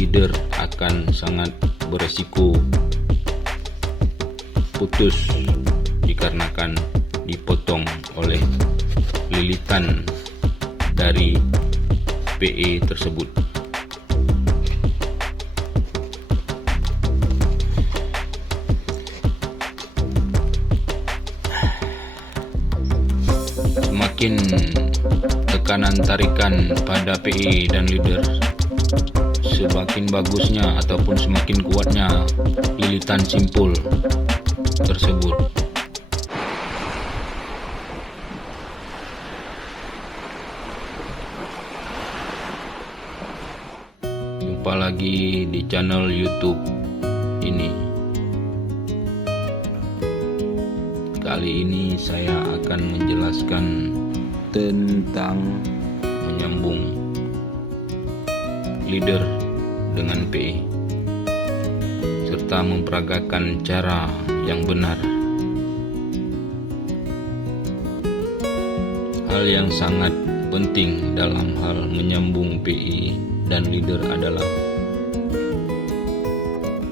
leader akan sangat beresiko putus dikarenakan dipotong oleh lilitan dari PE tersebut. Semakin tekanan tarikan pada PE dan leader, semakin bagusnya ataupun semakin kuatnya lilitan simpul tersebut. Jumpa lagi di channel YouTube ini. Kali ini saya akan menjelaskan tentang menyambung leader dengan PE serta memperagakan cara yang benar. Hal yang sangat penting dalam hal menyambung PE dan leader adalah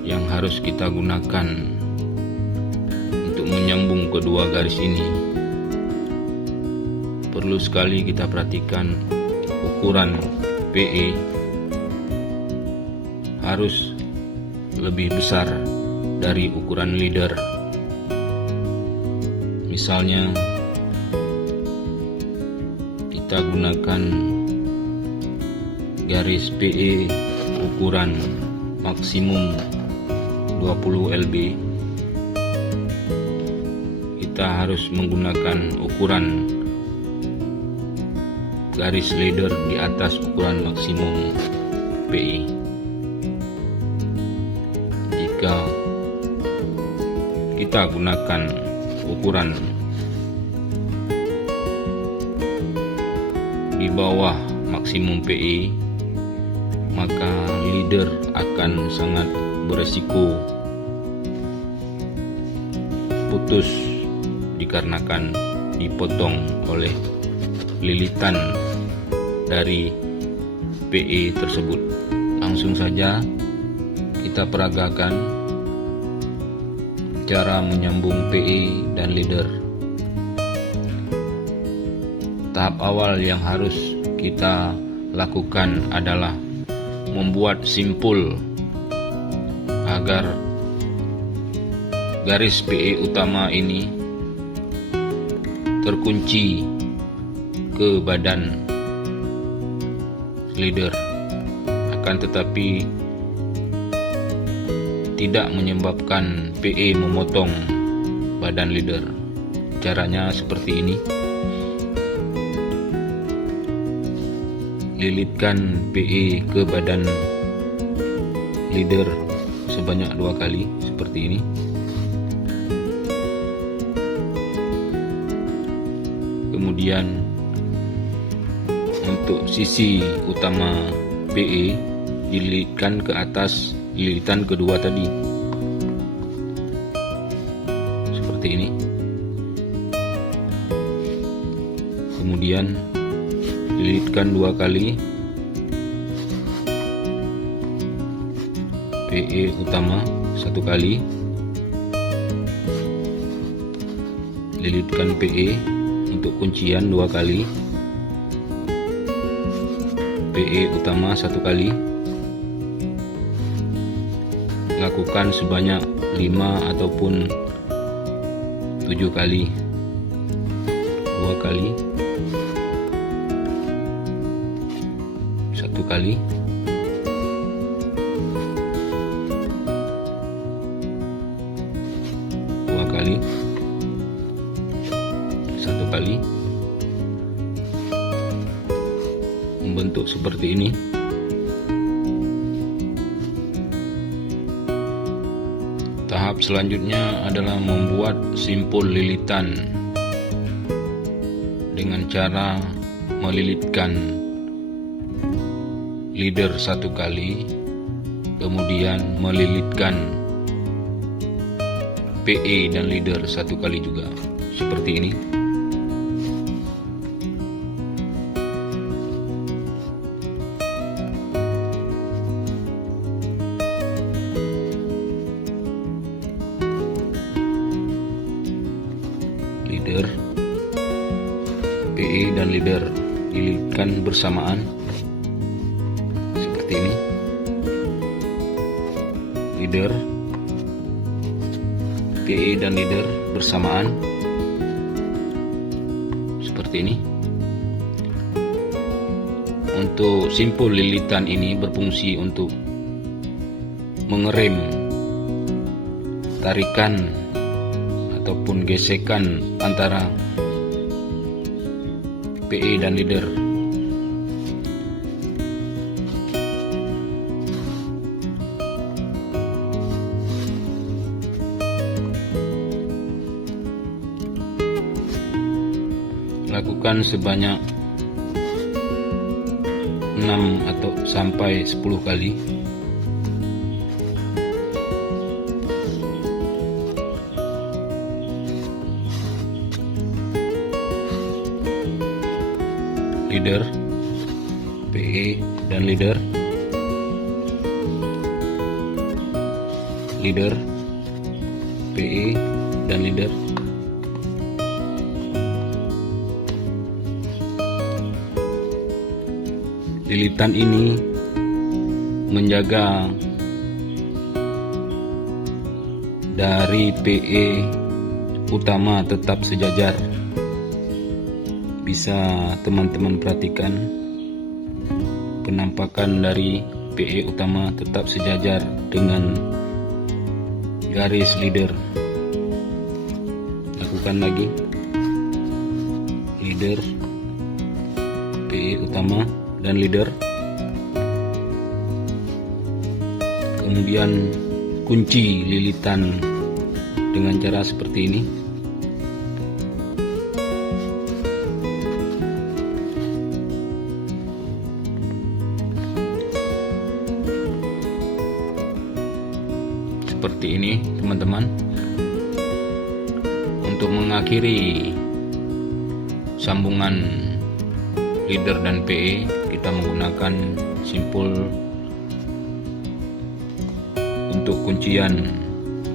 yang harus kita gunakan untuk menyambung kedua garis ini. Perlu sekali kita perhatikan ukuran PE harus lebih besar dari ukuran leader. Misalnya kita gunakan garis PE ukuran maksimum 20 lb, kita harus menggunakan ukuran garis leader di atas ukuran maksimum PE. Jika kita gunakan ukuran di bawah maksimum PE, maka leader akan sangat beresiko putus dikarenakan dipotong oleh lilitan dari PE tersebut. Langsung saja kita peragakan cara menyambung PE dan leader. Tahap awal yang harus kita lakukan adalah membuat simpul agar garis PE utama ini terkunci ke badan leader, akan tetapi tidak menyebabkan PE memotong badan leader. Caranya seperti ini: lilitkan PE ke badan leader sebanyak 2 kali seperti ini. Kemudian untuk sisi utama PE dililitkan ke atas lilitan kedua tadi seperti ini. Kemudian lilitkan 2 kali PE utama, 1 kali lilitkan PE untuk kuncian 2 kali, PE utama 1 kali. Lakukan sebanyak 5 ataupun 7 kali, 2 kali, 1 kali, 2 kali, 1 kali, membentuk seperti ini. Tahap selanjutnya adalah membuat simpul lilitan dengan cara melilitkan leader 1 kali, kemudian melilitkan PE dan leader 1 kali juga, seperti ini. dan leader dililitkan bersamaan seperti ini. Leader, PE dan leader bersamaan seperti ini. Untuk simpul lilitan ini berfungsi untuk mengerem tarikan ataupun gesekan antara PE dan leader. Lakukan sebanyak 6 atau sampai 10 kali. Leader, PE dan leader, leader, PE dan leader. Lilitan ini menjaga dari PE utama tetap sejajar. Bisa teman-teman perhatikan penampakan dari PE utama tetap sejajar dengan garis leader. Lakukan lagi. Leader, PE utama dan leader. Kemudian kunci lilitan dengan cara seperti ini. Seperti ini teman-teman. Untuk mengakhiri sambungan leader dan PE, kita menggunakan simpul untuk kuncian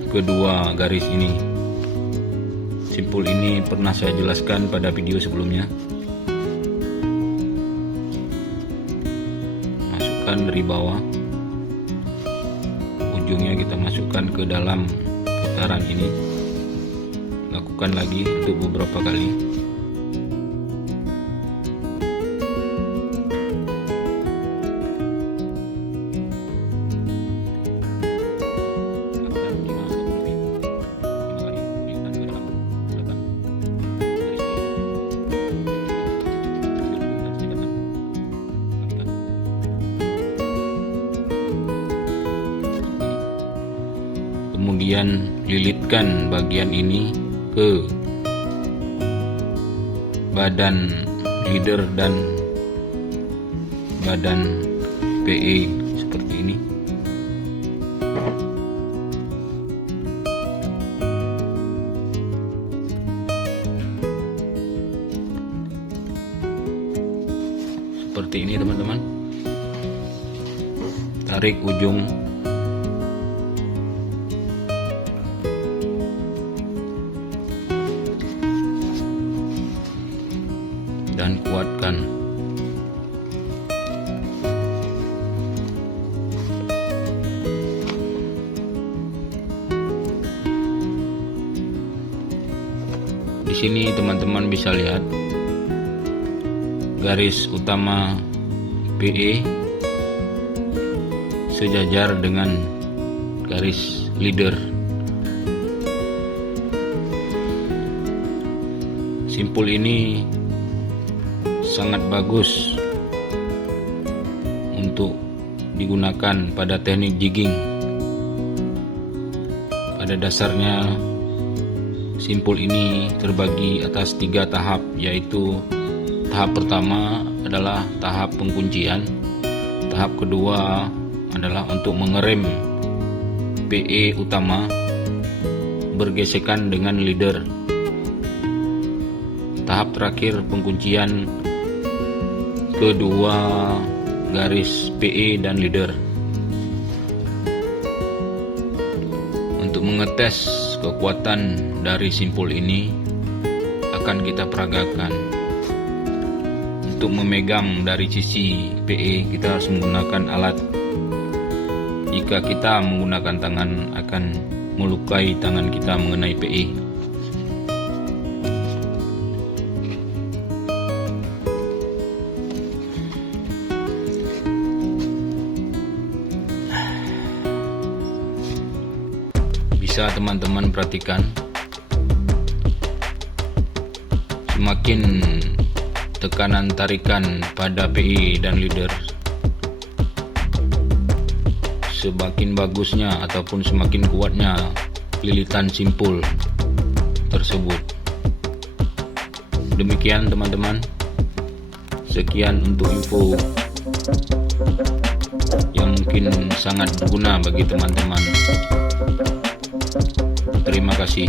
kedua garis ini. Simpul ini pernah saya jelaskan pada video sebelumnya. Masukkan dari bawah, ujungnya kita masukkan ke dalam putaran ini. Lakukan lagi untuk beberapa kali. Kemudian lilitkan bagian ini ke badan leader dan badan PE seperti ini. Seperti ini teman-teman. Tarik ujung dan kuatkan. Di sini teman-teman bisa lihat garis utama PE sejajar dengan garis leader. Simpul ini sangat bagus untuk digunakan pada teknik jigging. Pada dasarnya simpul ini terbagi atas 3 tahap, yaitu tahap pertama adalah tahap pengkuncian, tahap kedua adalah untuk mengerem PE utama bergesekan dengan leader, tahap terakhir pengkuncian kedua garis PE dan leader. Untuk mengetes kekuatan dari simpul ini akan kita peragakan. untuk memegang dari sisi PE kita harus menggunakan alat. Jika kita menggunakan tangan akan melukai tangan kita mengenai PE. Bisa teman-teman perhatikan, semakin tekanan tarikan pada PE dan leader, semakin bagusnya ataupun semakin kuatnya lilitan simpul tersebut. Demikian teman-teman, sekian untuk info yang mungkin sangat berguna bagi teman-teman. Terima kasih.